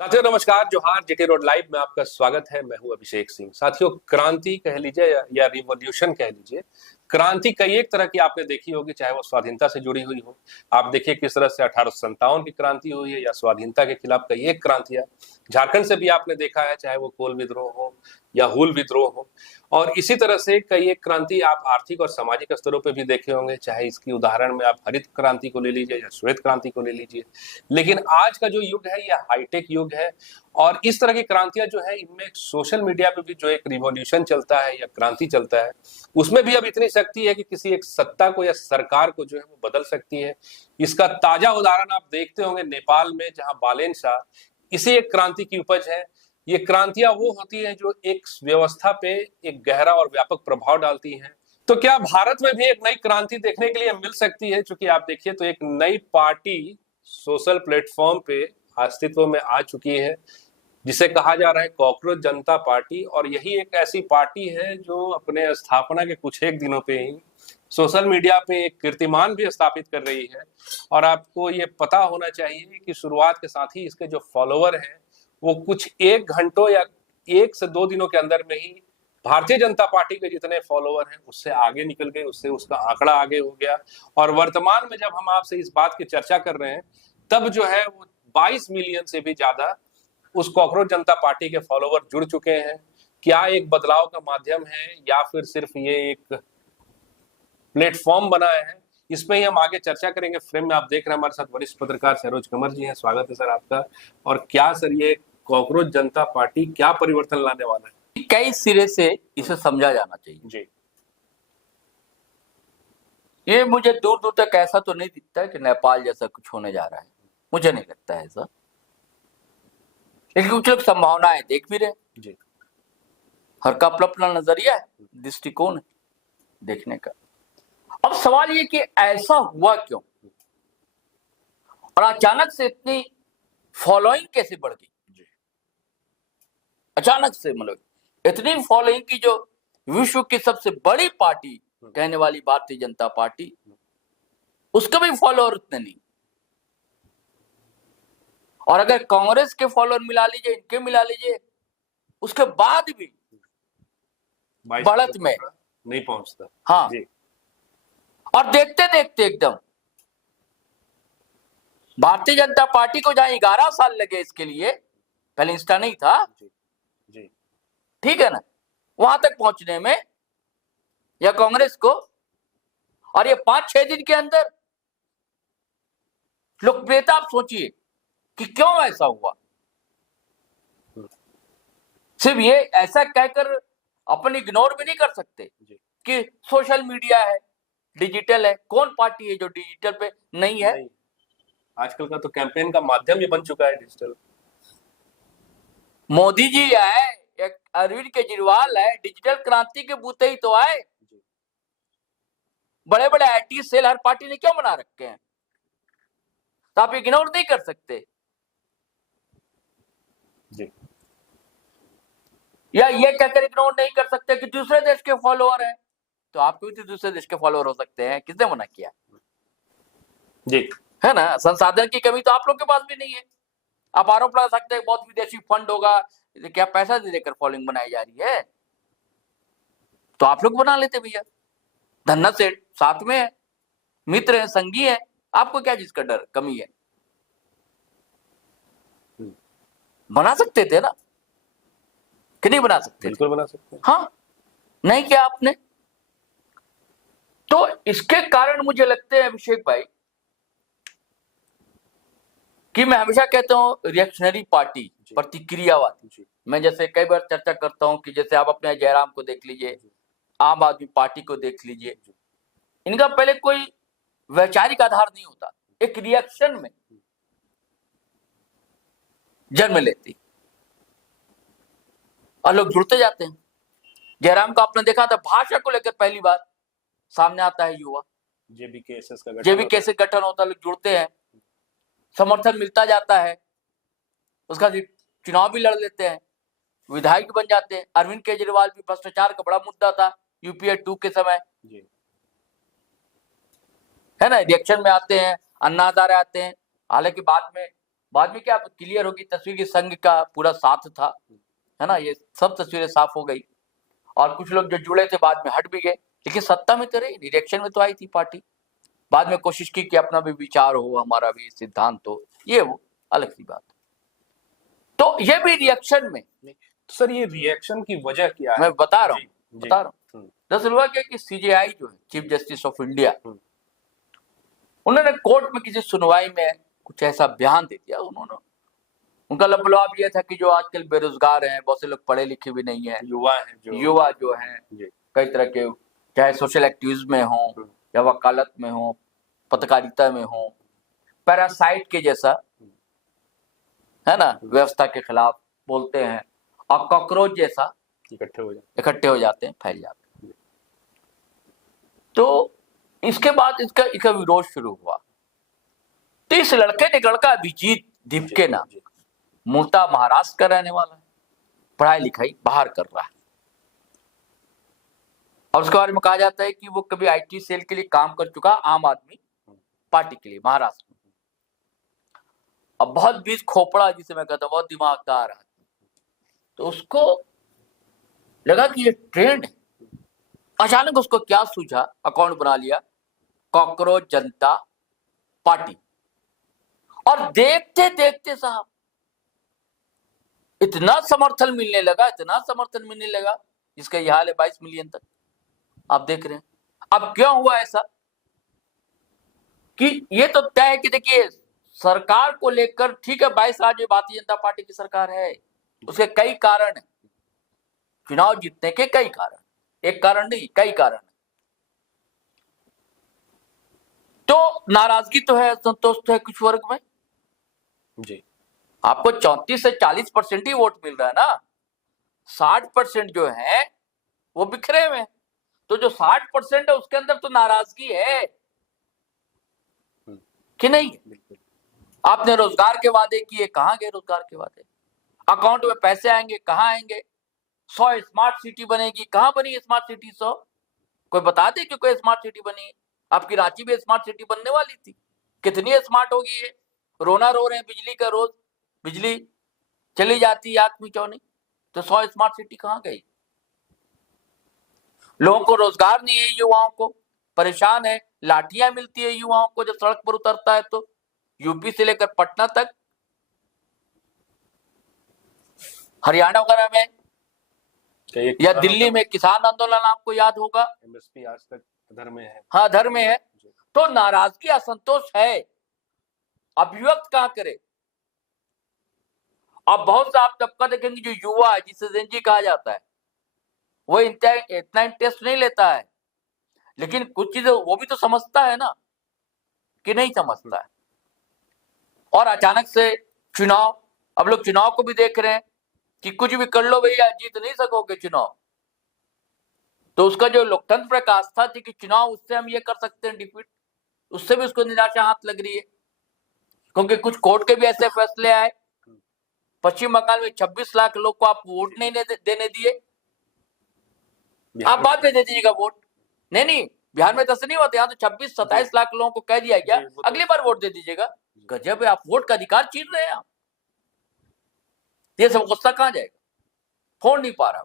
साथियों नमस्कार, जोहार। जीटी रोड लाइव में आपका स्वागत है। मैं हूं अभिषेक सिंह। साथियों, क्रांति कह लीजिए या रिवॉल्यूशन कह लीजिए, क्रांति कई एक तरह की आपने देखी होगी, चाहे वो स्वाधीनता से जुड़ी हुई हो। आप देखिए किस तरह से 1857 की क्रांति हुई है, या स्वाधीनता के खिलाफ कई एक क्रांतियां झारखंड से भी आपने देखा है, चाहे वो कोल विद्रोह हो या हूल विद्रोह हो। और इसी तरह से कई एक क्रांति आप आर्थिक और सामाजिक स्तरों पर भी देखे होंगे, चाहे इसकी उदाहरण में आप हरित क्रांति को ले लीजिए या श्वेत क्रांति को ले लीजिए। लेकिन आज का जो युग है यह हाईटेक युग है, और इस तरह की क्रांतियां जो है, इनमें सोशल मीडिया पे भी जो एक रिवॉल्यूशन चलता है या क्रांति चलता है, उसमें भी अब इतनी शक्ति है कि किसी एक सत्ता को या सरकार को जो है वो बदल सकती है। इसका ताजा उदाहरण आप देखते होंगे नेपाल में, जहां बालेन शाह इसी एक क्रांति की उपज है। ये क्रांतियां वो होती है जो एक व्यवस्था पे एक गहरा और व्यापक प्रभाव डालती हैं। तो क्या भारत में भी एक नई क्रांति देखने के लिए मिल सकती है? क्योंकि आप देखिए तो एक नई पार्टी सोशल प्लेटफॉर्म पे अस्तित्व में आ चुकी है, जिसे कहा जा रहा है कॉकरोच जनता पार्टी। और यही एक ऐसी पार्टी है जो अपने स्थापना के कुछ एक दिनों पे ही सोशल मीडिया पे एक कीर्तिमान भी स्थापित कर रही है। और आपको ये पता होना चाहिए कि शुरुआत के साथ ही इसके जो फॉलोवर हैं वो कुछ एक घंटों या 1 से 2 दिनों के अंदर में ही भारतीय जनता पार्टी के जितने फॉलोवर हैं उससे आगे निकल गए, उससे उसका आंकड़ा आगे हो गया। और वर्तमान में जब हम आपसे इस बात की चर्चा कर रहे हैं, तब जो है वो 22 मिलियन से भी ज्यादा उस कॉकरोच जनता पार्टी के फॉलोवर जुड़ चुके हैं। क्या एक बदलाव का माध्यम है, या फिर सिर्फ ये एक प्लेटफॉर्म बना है? इसमें ही हम आगे चर्चा करेंगे। फ्रेम में आप देख रहे हैं हमारे साथ वरिष्ठ पत्रकार सरोज कंवर जी हैं। स्वागत है सर आपका। और क्या सर, ये कॉकरोच जनता पार्टी क्या परिवर्तन लाने वाला है? कई सिरे से इसे समझा जाना चाहिए जी। ये मुझे दूर दूर तक ऐसा तो नहीं दिखता है कि नेपाल जैसा कुछ होने जा रहा है, मुझे नहीं लगता है ऐसा। लेकिन कुछ लोग संभावनाएं देख भी रहे जी। हर का अपना अपना नजरिया है, दृष्टिकोण है देखने का। अब सवाल ये कि ऐसा हुआ क्यों, और अचानक से इतनी फॉलोइंग कैसे बढ़ गई? अचानक से मतलब इतनी फॉलोइंग की, जो विश्व की सबसे बड़ी पार्टी कहने वाली भारतीय जनता पार्टी, उसका भी फॉलोअर उतने नहीं। और अगर कांग्रेस के फॉलोअर मिला लीजिए, इनके मिला लीजिए, उसके बाद भी बढ़त में नहीं पहुंचता। हाँ जी। और देखते देखते एकदम भारतीय जनता पार्टी को जहां 11 साल लगे इसके लिए, पहले इंस्टा नहीं था, जी। ठीक है ना, वहां तक पहुंचने में, या कांग्रेस को, और ये 5-6 दिन के अंदर लोकप्रियता। आप सोचिए कि क्यों ऐसा हुआ। सिर्फ ये ऐसा कहकर अपन इग्नोर भी नहीं कर सकते कि सोशल मीडिया है, डिजिटल है। कौन पार्टी है जो डिजिटल पे नहीं है? नहीं। आजकल का तो कैंपेन का माध्यम ही बन चुका है डिजिटल। मोदी जी आए, एक अरविंद केजरीवाल है, डिजिटल क्रांति के बूते ही तो आए। बड़े बड़े आईटी सेल हर पार्टी ने क्यों बना रखे हैं? तो आप इग्नोर नहीं कर सकते जी। या ये कहकर इग्नोर नहीं कर सकते कि दूसरे देश के फॉलोअर हैं, तो आपको भी तो दूसरे देश के फॉलोअर हो सकते हैं। किसने मना किया? जी, है ना। संसाधन की कमी तो आप लोग के पास भी नहीं है। आप आरोप लगा सकते हैं बहुत विदेशी फंड होगा, क्या पैसा दे देकर फॉलोइंग बनाई जा रही है? तो आप लोग बना लेते भैया। धन्ना सेठ साथ में है, मित्र है, संगी है, आपको क्या चीज का डर कमी है? बना सकते थे ना, कि नहीं बना सकते? बिल्कुल बना सकते हैं। हाँ, नहीं किया आपने। तो इसके कारण मुझे लगते हैं अभिषेक भाई, कि मैं हमेशा कहता हूं रिएक्शनरी पार्टी, प्रतिक्रियावादी। मैं जैसे कई बार चर्चा करता हूं कि जैसे आप अपने जयराम को देख लीजिए, आम आदमी पार्टी को देख लीजिए, इनका पहले कोई वैचारिक आधार नहीं होता, एक रिएक्शन में जन्म लेती और लोग जुड़ते जाते हैं। जयराम को आपने देखा था, भाषा को लेकर पहली बार सामने आता है युवा, जेबीकेएसएस का गठन होता है, लोग जुड़ते हैं, समर्थन मिलता जाता है, उसका चुनाव भी लड़ लेते हैं, विधायक बन जाते हैं। अरविंद केजरीवाल भी भ्रष्टाचार का बड़ा मुद्दा था यूपीए 2 के समय, है ना। रिएक्शन में आते हैं, अन्ना हजारे आते हैं, हालांकि बाद में बाद में क्या क्लियर होगी तस्वीर की संघ का पूरा साथ था, है ना, ये सब तस्वीरें साफ हो गई। और कुछ लोग जो जुड़े थे बाद में हट भी गए, लेकिन सत्ता में तो रही, रिएक्शन में तो आई थी पार्टी। बाद में कोशिश की कि अपना भी विचार हो, हमारा भी सिद्धांत हो, ये वो अलग सी बात। तो ये भी रिएक्शन में। तो सर ये रिएक्शन की वजह क्या है? मैं बता रहा जी, हूँ जी। बता रहा हूँ। दरअसल हुआ क्या कि सीजेआई जो है, चीफ जस्टिस ऑफ इंडिया, उन्होंने कोर्ट में किसी सुनवाई में कुछ ऐसा बयान दे दिया। उन्होंने, उनका लबलाब ये था कि जो आजकल बेरोजगार हैं, बहुत से लोग पढ़े लिखे भी नहीं है, युवा जो हैं कई तरह के, चाहे सोशल एक्टिविज्म में हो या वकालत में हो, पत्रकारिता में हो, पैरासाइट के जैसा, है ना, व्यवस्था के खिलाफ बोलते हैं, और कॉकरोच जैसा इकट्ठे हो जाते हैं, फैल जाते हैं। तो इसके बाद इसका विरोध शुरू हुआ। तो इस लड़के ने, लड़का अभिजीत दीपके नाम, मूलतः महाराष्ट्र का रहने वाला है, पढ़ाई लिखाई बाहर कर रहा है, और उसके बारे में कहा जाता है कि वो कभी आईटी सेल के लिए काम कर चुका, आम आदमी पार्टी के लिए महाराष्ट्र में। अब बहुत बीच खोपड़ा जिसे मैं कहता हूं, बहुत दिमागदार आदमी। तो उसको लगा कि ये ट्रेंड है। अचानक उसको क्या सूझा, अकाउंट बना लिया कॉकरोच जनता पार्टी, और देखते देखते साहब इतना समर्थन मिलने लगा, जिसका यह हाल है 22 मिलियन तक आप देख रहे हैं। अब क्यों हुआ ऐसा कि ये तो तय है कि देखिए सरकार को लेकर, ठीक है 22 राज्य में भारतीय जनता पार्टी की सरकार है, उसके कई कारण है, चुनाव जीतने के कई कारण, एक कारण नहीं कई कारण। तो नाराजगी तो है, संतोष तो है कुछ वर्ग में जी। आपको 34 से 40% ही वोट मिल रहा है ना, 60% जो है वो बिखरे हुए हैं। तो जो 60% है उसके अंदर तो नाराजगी है कि नहीं? आपने रोजगार के वादे किए, कहां गए रोजगार के वादे? अकाउंट में पैसे आएंगे, कहां आएंगे? 100 स्मार्ट सिटी बनेगी, कहां बनी है स्मार्ट सिटी? 100 कोई बता दे कि कोई स्मार्ट सिटी बनी है? आपकी रांची में स्मार्ट सिटी बनने वाली थी, कितनी स्मार्ट होगी है? रोना रो रहे हैं बिजली का, रोज बिजली चली जाती है आंख मिचौनी। तो 100 स्मार्ट सिटी कहां गई? लोगों को रोजगार नहीं है, युवाओं को परेशान है, लाठियां मिलती है युवाओं को जब सड़क पर उतरता है। तो यूपी से लेकर पटना तक, हरियाणा वगैरह में या दिल्ली में किसान आंदोलन आपको याद होगा, एमएसपी आज तक धर में है। हाँ धर में है। तो नाराजगी, असंतोष है, अभिव्यक्त कहां करे? अब बहुत सा आप तबका देखेंगे जो युवा है, जिसे जेनजी कहा जाता है, वो इतना इंटरेस्ट नहीं लेता है, लेकिन कुछ चीजें वो भी तो समझता है ना, कि नहीं समझता है। और अचानक से चुनाव, अब लोग चुनाव को भी देख रहे हैं कि कुछ भी कर लो भैया, जीत नहीं सकोगे चुनाव। तो उसका जो लोकतंत्र पर एक आस्था थी कि चुनाव उससे हम ये कर सकते हैं डिफीट, उससे भी उसको निराशा हाथ लग रही है। क्योंकि कुछ कोर्ट के भी ऐसे फैसले आए, पश्चिम बंगाल में 26 लाख लोग को आप वोट नहीं देने दिए, आप बाद में दे दीजिएगा वोट। नहीं, बिहार में तो ऐसा नहीं होता, यहाँ तो 26-27 लाख लोगों को कह दिया गया अगली बार वोट दे दीजिएगा। गजब है, आप वोट का अधिकार छीन रहे हैं आप। ये सब गुस्सा कहां जाएगा? फोड़ नहीं पा रहा।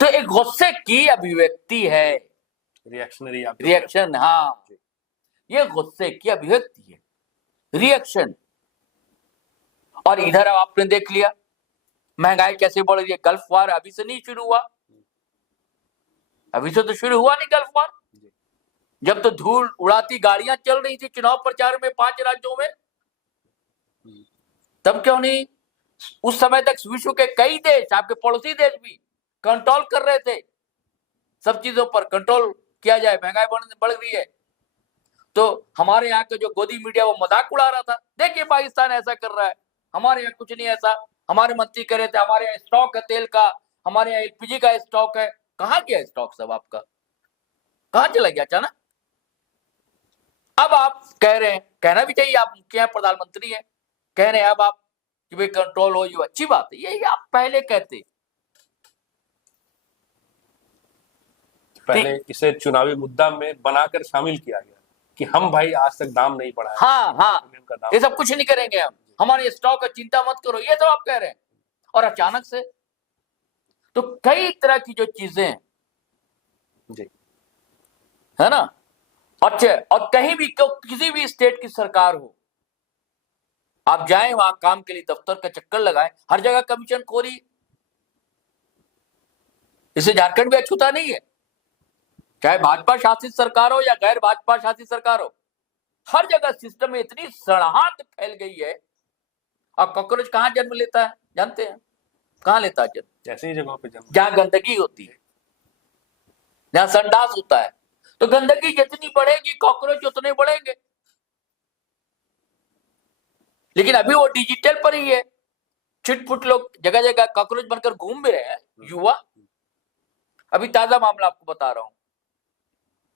तो एक गुस्से की अभिव्यक्ति है, रिएक्शन। हाँ, ये गुस्से की अभिव्यक्ति है, रिएक्शन। और इधर आपने देख लिया महंगाई कैसे बढ़ रही है। गल्फ वार अभी से नहीं शुरू हुआ, अभी से तो शुरू हुआ नहीं गल्फ वार। जब तो धूल उड़ाती गाड़ियां चल रही थी चुनाव प्रचार में 5 राज्यों में, तब क्यों नहीं? उस समय तक विश्व के कई देश, आपके पड़ोसी देश भी कंट्रोल कर रहे थे, सब चीजों पर कंट्रोल किया जाए, महंगाई बढ़ रही है। तो हमारे यहाँ का जो गोदी मीडिया वो मजाक उड़ा रहा था, देखिए पाकिस्तान ऐसा कर रहा है, हमारे यहाँ कुछ नहीं ऐसा। हमारे मंत्री कह रहे थे हमारे यहाँ स्टॉक है तेल का, हमारे यहाँ एलपीजी का स्टॉक है। कहाँ गया स्टॉक सब आपका? कहाँ चला गया अचानक? अब आप कह रहे हैं, कहना भी चाहिए, आप मुख्य प्रधानमंत्री हैं, कह रहे हैं अब आप कि भाई कंट्रोल हो, ये अच्छी बात है, यही आप पहले कहते। पहले इसे चुनावी मुद्दा में बनाकर शामिल किया गया। कि हम भाई आज तक दाम नहीं बढ़ाए, हाँ हाँ, प्रीमियम का दाम। ये सब कुछ नहीं करेंगे हम, हमारे स्टॉक का चिंता मत करो, ये सब आप कह रहे हैं। और अचानक से तो कई तरह की जो चीजें हैं, जी है ना। अच्छा, और कहीं भी किसी भी स्टेट की सरकार हो, आप जाएं वहां काम के लिए, दफ्तर का चक्कर लगाएं, हर जगह कमीशन खोरी। इसे झारखंड भी अछूता नहीं है, चाहे भाजपा शासित सरकार हो या गैर भाजपा शासित सरकार हो, हर जगह सिस्टम में इतनी सड़ाहट फैल गई है। और कॉकरोच कहां जन्म लेता है जानते हैं? कहां लेता है जन्म? ऐसी ही जगहों पे जन्म। जहां गंदगी होती है, जहां संडास होता है। तो गंदगी जितनी बढ़ेगी, कॉकरोच उतने बढ़ेंगे। लेकिन अभी वो डिजिटल पर ही है, छिटपुट लोग जगह जगह कॉकरोच बनकर घूम भी रहे हैं, युवा। अभी ताजा मामला आपको बता रहा हूं,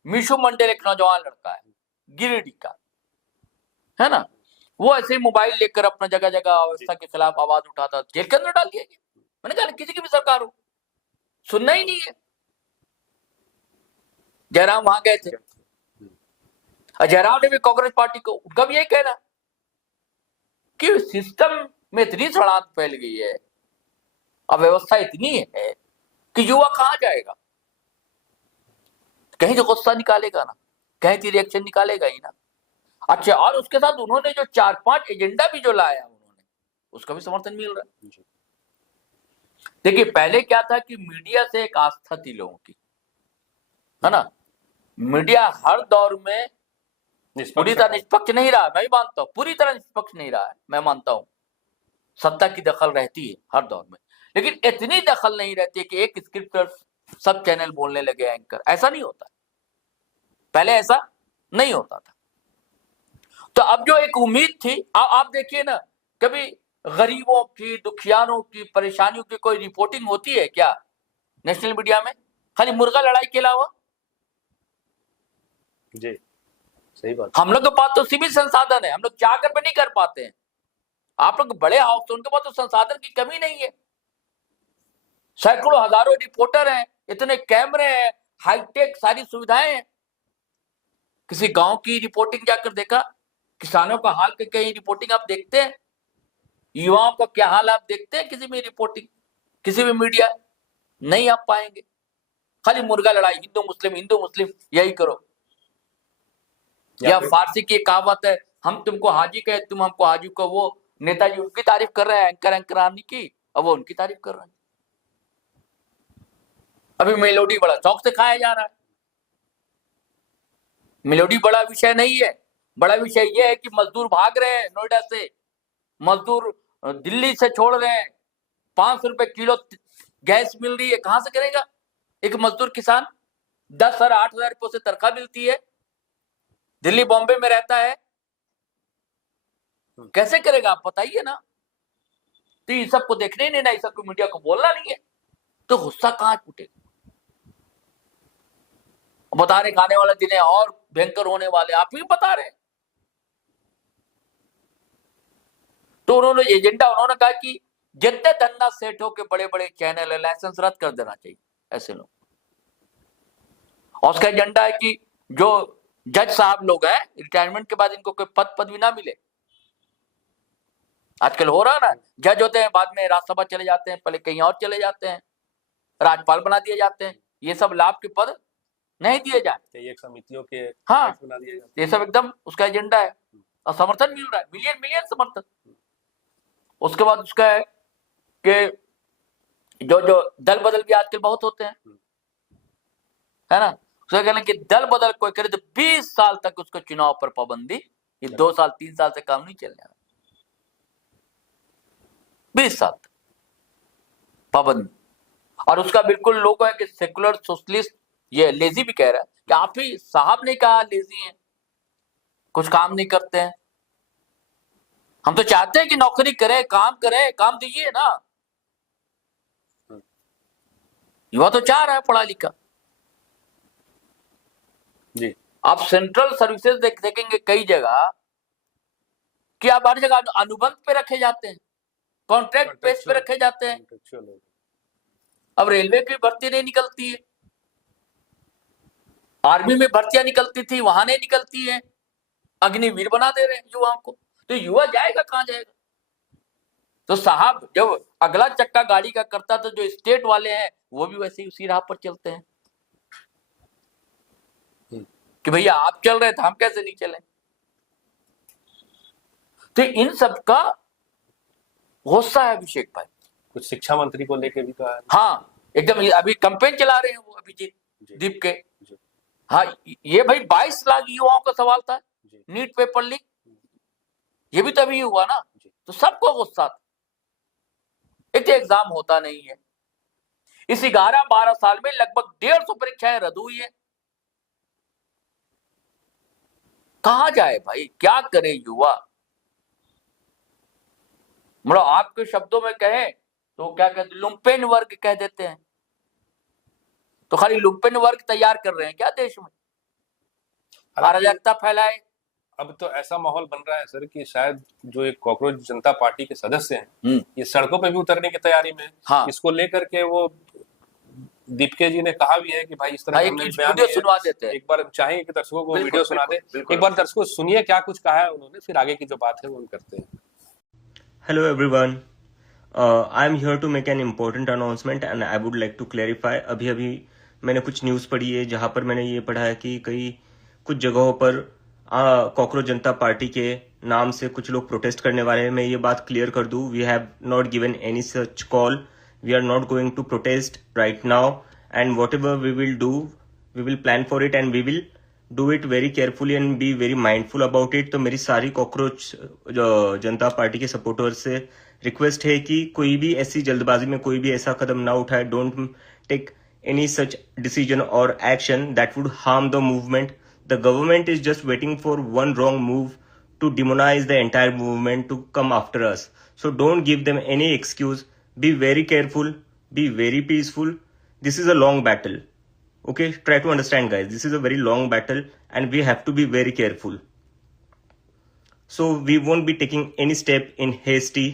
मीशु मंडेल एक नौजवान लड़का है, गिरिडीह का, है ना। वो ऐसे ही मोबाइल लेकर अपना जगह जगह अवस्था के खिलाफ आवाज उठाता, जेल के अंदर डाल दिया गया। मैंने कहा किसी की भी सरकार हो, सुनना ही नहीं है। जयराम वहां गए थे, जयराम ने भी कांग्रेस पार्टी को, उनका भी यही कहना कि सिस्टम में इतनी सड़ाहट फैल गई है, अव्यवस्था इतनी है कि युवा कहां जाएगा? कहीं तो गुस्सा निकालेगा ना, कहीं तो रिएक्शन निकालेगा ही ना। अच्छा, और उसके साथ उन्होंने जो 4-5 एजेंडा भी जो लाया उन्होंने, उसका भी समर्थन मिल रहा है। देखिए, पहले क्या था कि मीडिया से एक आस्था थी लोगों की, है ना। मीडिया हर दौर में पूरी तरह निष्पक्ष नहीं रहा, मैं भी मानता हूं, पूरी तरह निष्पक्ष नहीं रहा है, मैं मानता हूं। सत्ता की दखल रहती है हर दौर में, लेकिन इतनी दखल नहीं रहती है कि एक स्क्रिप्ट पर सब चैनल बोलने लगे, एंकर। ऐसा नहीं होता, पहले ऐसा नहीं होता था। तो अब जो एक उम्मीद थी, आप देखिए ना, कभी गरीबों की, दुखियारों की परेशानियों की कोई रिपोर्टिंग होती है क्या नेशनल मीडिया में? खाली मुर्गा लड़ाई के अलावा। जी सही बात। हम लोग के पास तो सीमित संसाधन है, हम लोग चाह कर भी नहीं कर पाते हैं। आप लोग बड़े हाउस तो उनके पास तो संसाधन की कमी नहीं है, सैकड़ों हजारों रिपोर्टर हैं, इतने कैमरे हैं, हाईटेक सारी सुविधाएं हैं। किसी गांव की रिपोर्टिंग जाकर देखा, किसानों का हाल के कहीं रिपोर्टिंग आप देखते हैं? युवाओं का क्या हाल आप देखते हैं किसी भी रिपोर्टिंग, किसी भी मीडिया? नहीं आप पाएंगे। खाली मुर्गा लड़ाई, हिंदू मुस्लिम यही करो। या फारसी की कहावत है, हम तुमको हाजी कहे, तुम हमको हाजी को। वो नेताजी उनकी तारीफ कर रहे हैं, एंकर आने की, और वो उनकी तारीफ कर रहे हैं। अभी मेलोडी बड़ा शौक से खाया जा रहा है। मेलोडी बड़ा विषय नहीं है, बड़ा विषय यह है कि मजदूर भाग रहे हैं नोएडा से, मजदूर दिल्ली से छोड़ रहे हैं, 500 रुपए किलो गैस मिल रही है, कहां से करेगा एक मजदूर किसान? 10,000 8,000 रुपए से तनख्वाह मिलती है, दिल्ली बॉम्बे में रहता है, कैसे करेगा आप बताइए ना। तो ये सबको देखने ही नहीं ना, ये सबको मीडिया को बोलना नहीं है, तो गुस्सा कहां फूटेगा? बता रहे खाने वाले दिन और भयंकर होने वाले, आप ही बता रहे। तो उन्होंने एजेंडा, उन्होंने कहा कि जितने धंधा सेठों के बड़े बड़े चैनल है, लाइसेंस रद्द कर देना चाहिए ऐसे लोग। और उसका एजेंडा है कि जो जज साहब लोग हैं, रिटायरमेंट के बाद इनको कोई पद पदवी ना मिले। आजकल हो रहा है ना, जज होते हैं, बाद में राज्यसभा चले जाते हैं, पहले कहीं और चले जाते हैं, राज्यपाल बना दिए जाते हैं। ये सब लाभ के पद नहीं दिए जाते, एक समितियों के हाँ, बना दिए जाते। ये सब एकदम उसका एजेंडा है, और समर्थन मिल रहा है, मिलियन मिलियन समर्थन। उसके बाद उसका है कि जो जो दल बदल भी आजकल बहुत होते हैं, है ना। उसका कहना कि दल बदल कोई करे तो 20 साल तक उसको चुनाव पर पाबंदी, ये 2 साल 3 साल से काम नहीं चलने वाला, 20 साल तक पाबंदी। और उसका बिल्कुल लोग है कि सेकुलर सोशलिस्ट, ये लेजी भी कह रहा है कि आप ही साहब ने कहा लेजी हैं, कुछ काम नहीं करते हैं। हम तो चाहते हैं कि नौकरी करें, काम दीजिए ना। युवा तो चाह रहा है पढ़ा लिखा जी। आप सेंट्रल सर्विसेज देखेंगे कई जगह कि आप हर जगह अनुबंध पे रखे जाते हैं, कॉन्ट्रैक्ट बेस पे रखे जाते हैं। अब रेलवे की भर्ती नहीं निकलती है, आर्मी में भर्तियां निकलती थी, वहां नहीं निकलती है, अग्निवीर बना दे रहे हैं युवाओं को। तो युवा जाएगा कहां जाएगा? तो साहब जब अगला चक्का गाड़ी का करता तो जो स्टेट वाले हैं वो भी वैसे ही उसी राह पर चलते हैं कि भैया आप चल रहे थे, हम कैसे नहीं चले। तो इन सब का गुस्सा है अभिषेक भाई। कुछ शिक्षा मंत्री को लेके भी कहा है। हाँ एकदम, अभी कैंपेन चला रहे हैं वो अभिजीत जी। दीप के। जी। हाँ ये भाई 22 लाख युवाओं का सवाल था, जी। नीट पेपर लीक, ये भी तभी हुआ ना। जी। तो सबको गुस्सा था, एक एग्जाम होता नहीं है। इस 11-12 साल में लगभग 150 परीक्षाएं रद्द हुई है। कहां जाए भाई, क्या करे युवा? मतलब आपके शब्दों में कहें तो क्या कहते, लुम्पेन वर्ग कह देते हैं। तो खाली लुम्पेन वर्ग तैयार कर रहे हैं क्या देश में, अराजकता फैलाए। अब तो ऐसा माहौल बन रहा है सर कि शायद जो एक कॉकरोच जनता पार्टी के सदस्य हैं ये सड़कों पे भी उतरने की तैयारी में। हाँ। इसको लेकर के वो दीपके जी ने कहा भी है कि भाई इस तरह एक वीडियो सुनवा देते हैं, एक बार चाहेंगे कि दर्शकों को बिल्कुल, वीडियो सुना दे। बिल्कुल। एक बार दर्शकों सुनिए क्या कुछ कहा है उन्होंने, फिर आगे की जो बात है वो हम करते हैं। Hello everyone. I'm here to make an important announcement and I would like to clarify. अभी मैंने कुछ न्यूज़ पढ़ी है जहां पर मैंने ये पढ़ा है कि कुछ जगहों पर कॉकरोच जनता पार्टी के नाम से कुछ लोग प्रोटेस्ट करने वाले हैं। मैं ये बात क्लियर कर दूं, we have not given any such call, we are not going to protest right now and whatever we will do, we will plan for it and we will do it very carefully and be very mindful about it. तो मेरी सारी cockroach जनता party के supporters से request है कि कोई भी ऐसी जल्दबाजी में कोई भी ऐसा कदम ना उठाए, don't take any such decision or action that would harm the movement. The government is just waiting for one wrong move to demonize the entire movement to come after us. So don't give them any excuse. Be very careful. Be very peaceful. This is a long battle. Okay, try to understand guys. This is a very long battle and we have to be very careful. So we won't be taking any step in hasty.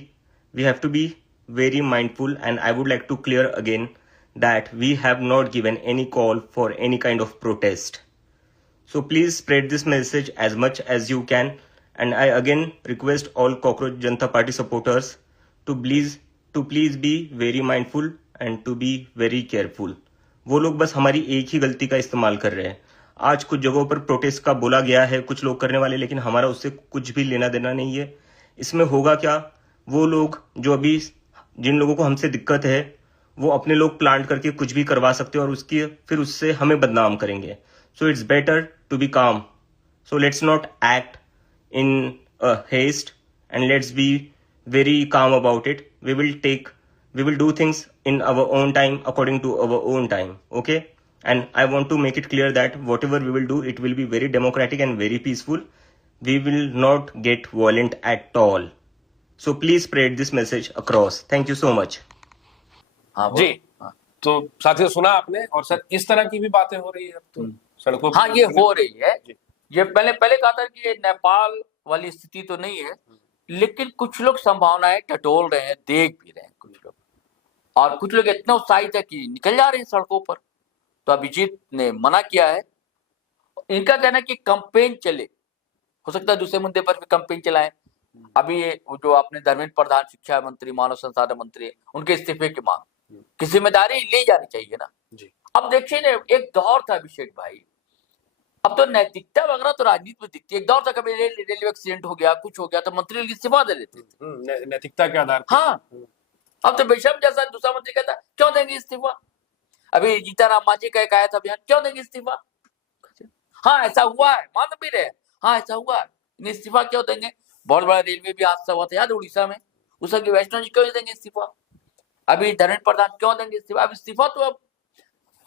We have to be very mindful and I would like to clear again that we have not given any call for any kind of protest. So please spread this message as much as you can and I again request all Cockroach Janata Party supporters to please be very mindful and to be very careful. वो लोग बस हमारी एक ही गलती का इस्तेमाल कर रहे हैं। आज कुछ जगहों पर प्रोटेस्ट का बोला गया है कुछ लोग करने वाले, लेकिन हमारा उससे कुछ भी लेना देना नहीं है। इसमें होगा क्या, वो लोग जो अभी जिन लोगों को हमसे दिक्कत है वो अपने लोग प्लांट करके कुछ भी करवा सकते हैं और फिर उससे हमें बदनाम करेंगे। So it's better to be calm. So let's not act in haste and let's be very calm about it. We will do things in our own time according to our own time, okay? And I want to make it clear that whatever we will do it will be very democratic and very peaceful. We will not get violent at all. So please spread this message across. Thank you so much. हाँ जी, तो साथियों सुना आपने, और sir इस तरह की भी बातें हो रही है अब तो सड़कों पर। हाँ ये हो रही है। जी। ये पहले कहा था कि ये नेपाल वाली स्थिति तो नहीं है, लेकिन कुछ लोग संभावनाएं टटोल रहे हैं, देख भी रहे हैं कुछ लोग, और कुछ लोग इतने उत्साहित है कि निकल जा रहे हैं सड़कों पर। तो अभिजीत ने मना किया है। इनका कहना है कि कैंपेन चले, हो सकता है दूसरे मुद्दे पर भी कैंपेन चलाएं। अभी जो आपने धर्मेंद्र प्रधान शिक्षा मंत्री मानव संसाधन मंत्री उनके इस्तीफे की मांग की जिम्मेदारी ली जानी चाहिए ना जी। अब देखिए ना, एक दौर था अभिषेक भाई, अब तो नैतिकता वगैरह तो राजनीति में दिखती है। एक दौर था कभी रेलवे एक्सीडेंट हो गया, कुछ हो गया तो मंत्री लोग इस्तीफा दे देते थे नैतिकता के आधार पर। हाँ, अब तो बेशक जैसा दूसरा मंत्री कहता क्यों देंगे इस्तीफा। अभी जीताराम मांझी का एक आया था बयान, क्यों देंगे इस्तीफा। हाँ ऐसा हुआ है, मान भी रहे, हाँ ऐसा हुआ है, इस्तीफा क्यों देंगे। बहुत बड़ा रेलवे भी हादसा हुआ था याद, उड़ीसा में, उस वैष्णव जी क्यों देंगे इस्तीफा। अभी धर्मेंद्र प्रधान क्यों देंगे इस्तीफा। अब इस्तीफा तो अब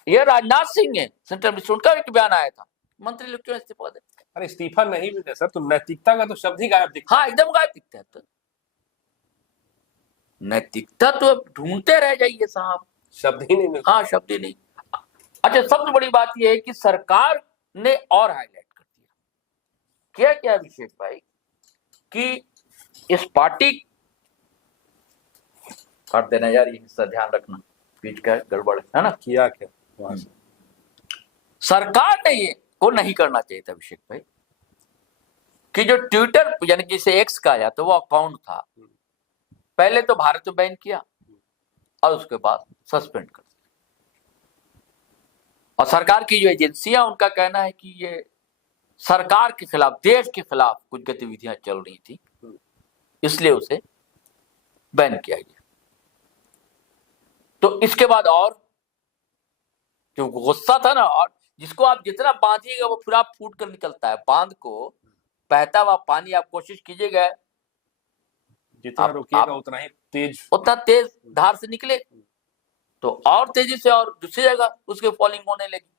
ये राजनाथ सिंह है, सेंट्रल मिनिस्टर, उनका एक बयान आया था, मंत्री लोग क्यों इस्तीफा दे। अरे इस्तीफा नहीं भी दे सर तो नैतिकता का तो शब्द ही गायब दिखता है। हाँ एकदम गायब दिखता है। तो नैतिकता तो अब ढूंढते रह जाइए साहब, शब्द ही नहीं मिलता। हाँ शब्द ही नहीं। अच्छा सबसे बड़ी बात यह है कि सरकार ने और हाईलाइट कर दिया क्या अभिषेक भाई कि इस पार्टी काट देना यार, ये हिस्सा ध्यान रखना, बीच का गड़बड़ है ना। किया क्या वहां से? सरकार ने ये को नहीं करना चाहिए था अभिषेक भाई, कि जो ट्विटर यानी जिसे एक्स कहा जाता वो अकाउंट था, पहले तो भारत में बैन किया और उसके बाद सस्पेंड कर दिया। और सरकार की जो एजेंसियां, उनका कहना है कि ये सरकार के खिलाफ, देश के खिलाफ कुछ गतिविधियां चल रही थी, इसलिए उसे बैन किया गया। तो इसके बाद और जो गुस्सा था ना, और जिसको आप जितना बांधिएगा वो पूरा फूट कर निकलता है। बांध को बहता हुआ पानी आप कोशिश कीजिएगा, जितना रोकिएगा उतना तेज धार से निकले, तो और तेजी से और दूसरी जगह उसके फॉलिंग होने लगी।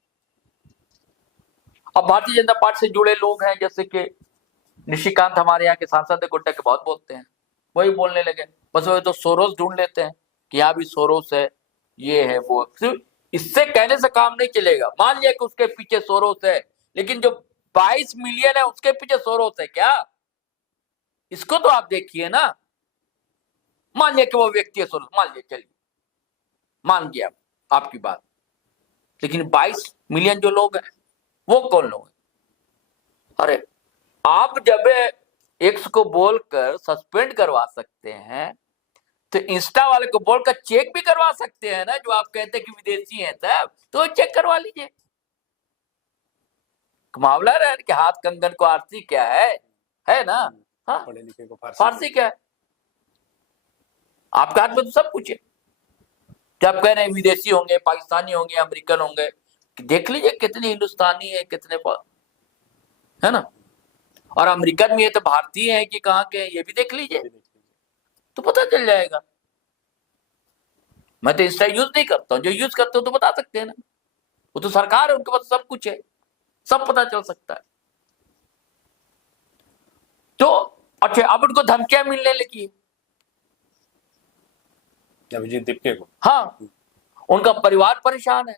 अब भारतीय जनता पार्टी से जुड़े लोग हैं, जैसे कि निशिकांत हमारे यहाँ के सांसद है, गोड्डा के बहुत बोलते हैं, वही बोलने लगे बस वो तो सोरोस ढूंढ लेते हैं कि यहाँ भी सोरोस है, ये है वो। सिर्फ इससे कहने से काम नहीं चलेगा। मान लिया कि उसके पीछे सोरोस है, लेकिन जो 22 मिलियन है उसके पीछे सोरोस है क्या? इसको तो आप देखिए ना। मान लिया कि वो व्यक्ति है सोरोस, मान लिया, चलिए मान गया आपकी बात, लेकिन 22 मिलियन जो लोग हैं वो कौन लोग हैं? अरे आप जब एक्स को बोलकर सस्पेंड करवा सकते हैं, तो इंस्टा वाले को बोलकर चेक भी करवा सकते हैं ना, जो आप कहते हैं कि विदेशी हैं तब, तो चेक करवा लीजिए। मामला रहा कि हाथ कंगन को आरती क्या है ना? हाँ, पढ़े लिखे को फारसी क्या है? आपके हाथ में तो सब कुछ है। जब कह रहे हैं विदेशी होंगे, पाकिस्तानी होंगे, अमेरिकन होंगे, देख लीजिए कितने हिंदुस्तानी है, कितने है ना, और अमेरिकन में है तो भारतीय है कि कहाँ के, ये भी देख लीजिए तो पता चल जाएगा। मैं तो इंस्टा यूज नहीं करता हूँ, जो यूज करते हो तो बता सकते हैं ना, वो तो सरकार है, उनके पास सब कुछ है, सब पता चल सकता है। तो अच्छा, अब उनको धमकियां मिलने लगी अभिजीत दीपके को। हाँ, उनका परिवार परेशान है।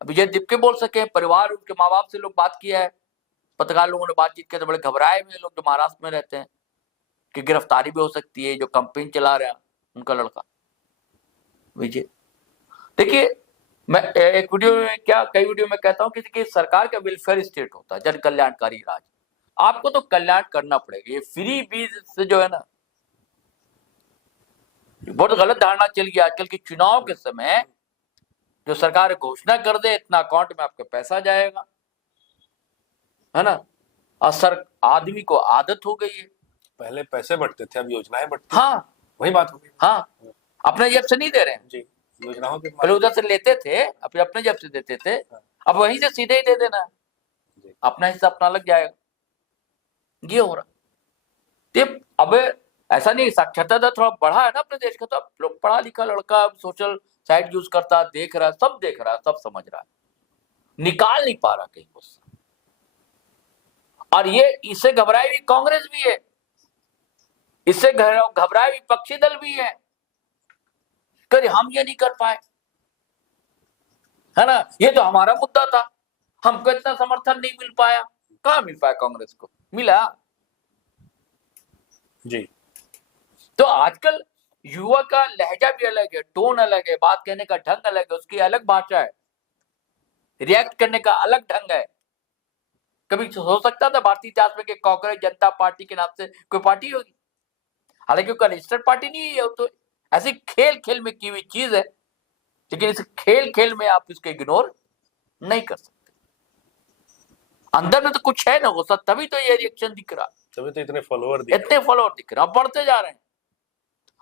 अभिजीत दीपके बोल सके, परिवार, उनके माँ बाप से लोग बात किया है, पत्रकार लोगों ने बातचीत किया तो बड़े घबराए हुए लोग जो महाराष्ट्र में रहते हैं कि गिरफ्तारी भी हो सकती है। जो कंपेन चला रहा है उनका लड़का विजय। देखिए, मैं एक वीडियो में क्या, कई वीडियो में कहता हूं कि सरकार का वेलफेयर स्टेट होता है, जन कल्याणकारी राज। आपको तो कल्याण करना पड़ेगा। ये फ्री बीज से जो है ना, बहुत गलत धारणा चल गई आजकल की चुनाव के समय, जो सरकार घोषणा कर दे इतना अकाउंट में आपका पैसा जाएगा, है ना, और आदमी को आदत हो गई है। पहले पैसे बढ़ते थे, अब योजनाएं बढ़ती। हाँ, वही बात हो गई। हाँ, अपने जेब से नहीं दे रहे हैं जी, योजनाओं के पहले उधर से लेते थे, अपने जेब से देते थे, अब वहीं से सीधे ही दे देना, अपना हिस्सा अपना लग जाएगा। ये हो रहा। अब ऐसा नहीं, साक्षरता दर थोड़ा बढ़ा है ना अपने देश का, तो अब लोग, पढ़ा लिखा लड़का सोशल साइट यूज करता, देख रहा है, सब देख रहा है, सब समझ रहा है, निकाल नहीं पा रहा कहीं गुस्सा। और ये इससे घबराई हुई कांग्रेस भी है, इससे घबराए विपक्षी दल भी है, कभी हम ये नहीं कर पाए, है ना, ये तो हमारा मुद्दा था, हमको इतना समर्थन नहीं मिल पाया। कहां मिल पाया कांग्रेस को? मिला जी। तो आजकल युवा का लहजा भी अलग है, टोन अलग है, बात कहने का ढंग अलग है, उसकी अलग भाषा है, रिएक्ट करने का अलग ढंग है। कभी हो सकता था भारतीय इतिहास में कि कांग्रेस जनता पार्टी के नाम से कोई पार्टी होगी? हालांकि कोई रजिस्टर्ड पार्टी नहीं है, तो ऐसी खेल खेल में की हुई चीज है, लेकिन इस खेल खेल में आप इसको इग्नोर नहीं कर सकते। अंदर में तो कुछ है ना वो सब, तभी तो ये रिएक्शन दिख रहा, तभी तो इतने फॉलोअर दिख रहे, अब बढ़ते जा रहे हैं,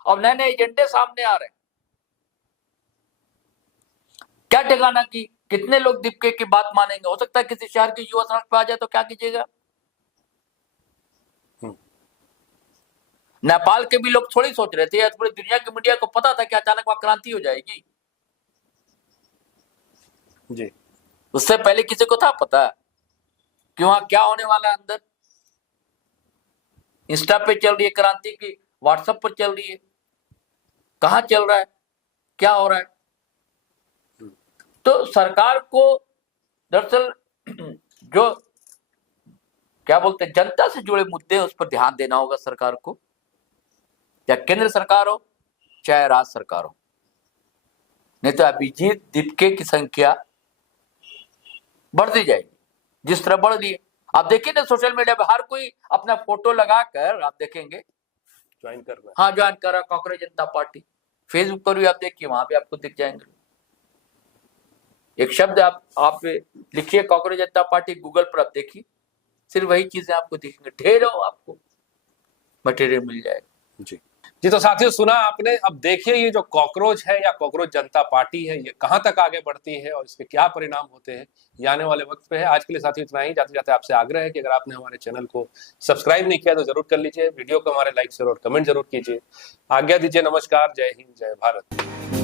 अब नए नए एजेंडे सामने आ रहे हैं। क्या ठिकाना की कितने लोग दीपके की बात मानेंगे? हो सकता है किसी शहर के युवा सड़क पर आ जाए तो क्या कीजिएगा? नेपाल के भी लोग थोड़ी सोच रहे थे, पूरी दुनिया की मीडिया को पता था कि अचानक वहां क्रांति हो जाएगी जी। उससे पहले किसी को था पता कि वहां क्या होने वाला है? अंदर इंस्टा पे चल रही है क्रांति की, व्हाट्सएप पर चल रही है, कहां चल रहा है, क्या हो रहा है? तो सरकार को दरअसल जो क्या बोलते हैं, जनता से जुड़े मुद्दे हैं, उस पर ध्यान देना होगा सरकार को, या केंद्र सरकार हो चाहे राज्य सरकार हो। नहीं तो अभिजीत दीपके की संख्या बढ़ती जाएगी जिस तरह बढ़ रही है। आप देखिए ना सोशल मीडिया पे हर कोई अपना फोटो लगाकर आप देखेंगे ज्वाइन कर रहे हैं। हाँ ज्वाइन कर रहा कांग्रेस जनता पार्टी। फेसबुक पर भी आप देखिए वहां पे आपको दिख जाएंगे। एक शब्द आप लिखिए कांग्रेस जनता पार्टी गूगल पर आप देखिए, सिर्फ वही चीजें आपको दिखेंगे, ढेरों आपको मटेरियल मिल जाएगा। जी जी, तो साथियों सुना आपने। अब देखिए ये जो कॉकरोच है या कॉकरोच जनता पार्टी है, ये कहां तक आगे बढ़ती है और इसके क्या परिणाम होते हैं, ये आने वाले वक्त पे है। आज के लिए साथियों इतना ही। जाते जाते आपसे आग्रह है कि अगर आपने हमारे चैनल को सब्सक्राइब नहीं किया तो जरूर कर लीजिए, वीडियो को हमारे लाइक शेयर और कमेंट जरूर कीजिए। आज्ञा दीजिए, नमस्कार, जय हिंद, जय भारत।